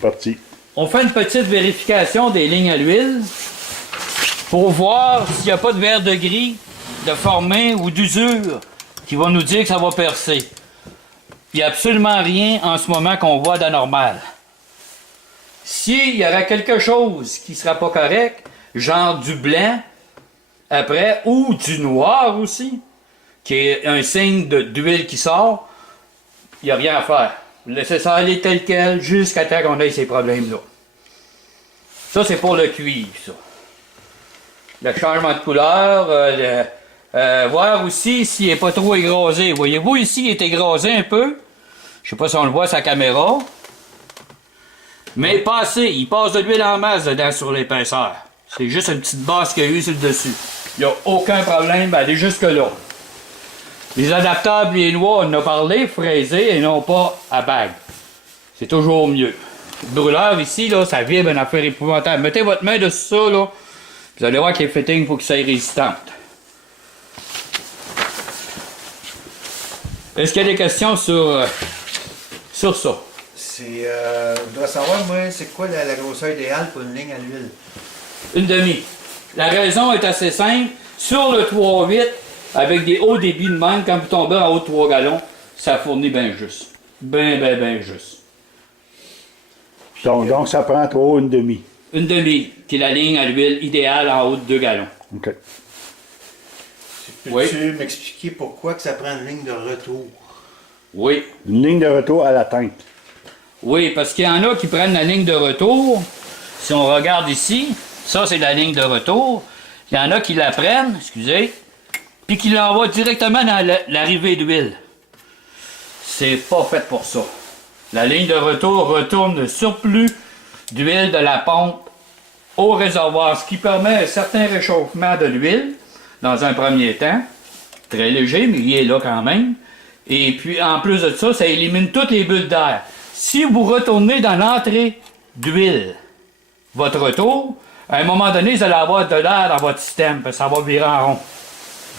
C'est parti. On fait une petite vérification des lignes à l'huile pour voir s'il n'y a pas de verre de gris, de formé ou d'usure qui va nous dire que ça va percer. Il n'y a absolument rien en ce moment qu'on voit d'anormal. S'il y aurait quelque chose qui ne sera pas correct, genre du blanc après, ou du noir aussi, qui est un signe d'huile qui sort, il n'y a rien à faire. Vous laissez ça aller tel quel jusqu'à temps qu'on ait ces problèmes-là. Ça, c'est pour le cuivre, ça. Le changement de couleur, voir aussi s'il n'est pas trop égrasé. Voyez-vous ici, il est égrasé un peu. Je ne sais pas si on le voit sur la caméra. Mais pas assez. Il passe de l'huile en masse dedans sur l'épaisseur. C'est juste une petite base qu'il y a eu sur le dessus. Il n'y a aucun problème d'aller jusque-là. Les adaptables, les noix, on en a parlé, fraisés et non pas à bague. C'est toujours mieux. Le brûleur ici, là, ça vibre une affaire épouvantable. Mettez votre main dessus ça, là. Vous allez voir que les fittings, il faut qu'ils soient résistantes. Est-ce qu'il y a des questions sur ça? Je dois savoir, moi, c'est quoi la grosseur idéale pour une ligne à l'huile? Une demi. La raison est assez simple. Sur le 3,8, avec des hauts débits de même, quand vous tombez en haut de 3 gallons, ça fournit bien juste. Bien juste. Donc, ça prend 3 ou une demi. Une demi, qui est la ligne à l'huile idéale en haut de 2 gallons. OK. Peux-tu m'expliquer pourquoi que ça prend une ligne de retour? Oui. Une ligne de retour à la teinte. Oui, parce qu'il y en a qui prennent la ligne de retour. Si on regarde ici, ça c'est la ligne de retour. Il y en a qui la prennent, excusez, puis qui l'envoient directement dans l'arrivée d'huile. C'est pas fait pour ça. La ligne de retour retourne le surplus d'huile de la pompe au réservoir, ce qui permet un certain réchauffement de l'huile dans un premier temps. Très léger, mais il est là quand même. Et puis, en plus de ça, ça élimine toutes les bulles d'air. Si vous retournez dans l'entrée d'huile, votre retour, à un moment donné, vous allez avoir de l'air dans votre système, parce que ça va virer en rond.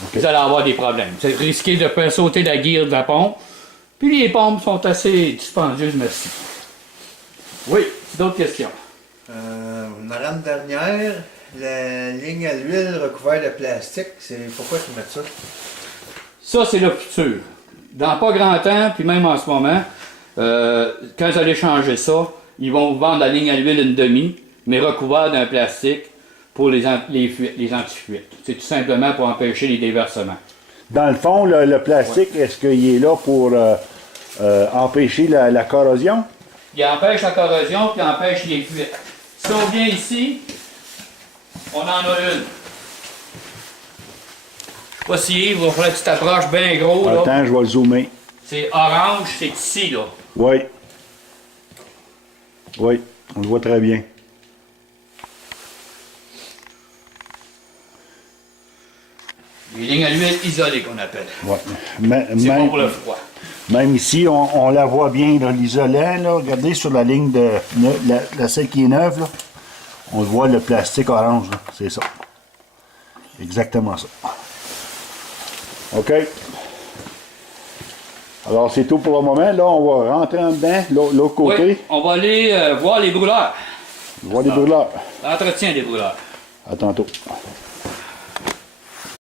Okay. Vous allez avoir des problèmes. Vous risquez de faire sauter la guire de la pompe. Puis les pompes sont assez dispendieuses, merci. Oui, d'autres questions? Madame dernière, la ligne à l'huile recouverte de plastique, c'est pourquoi tu mets ça? Ça, c'est le futur. Dans pas grand temps, puis même en ce moment, quand vous allez changer ça, ils vont vous vendre la ligne à l'huile une demi, mais recouverte d'un plastique pour les anti-fuites. C'est tout simplement pour empêcher les déversements. Dans le fond, le plastique, ouais. Est-ce qu'il est là pour empêcher la corrosion? Il empêche la corrosion, puis il empêche les fuites. Si on vient ici, on en a une. Je sais pas si Yves, il va falloir que tu t'approches bien gros. Là. Attends, je vais le zoomer. C'est orange, c'est ici, là. Oui. Oui, on le voit très bien. Les lignes à l'huile isolées qu'on appelle. Oui. C'est bon pour le froid. Même ici, on la voit bien, l'isolant. Regardez sur la ligne de la celle qui est neuve, là, on voit le plastique orange. C'est ça. Exactement ça. OK. Alors, c'est tout pour le moment. Là, on va rentrer en dedans, l'autre côté. Oui, on va aller voir les brûleurs. Voir les brûleurs. L'entretien des brûleurs. À tantôt.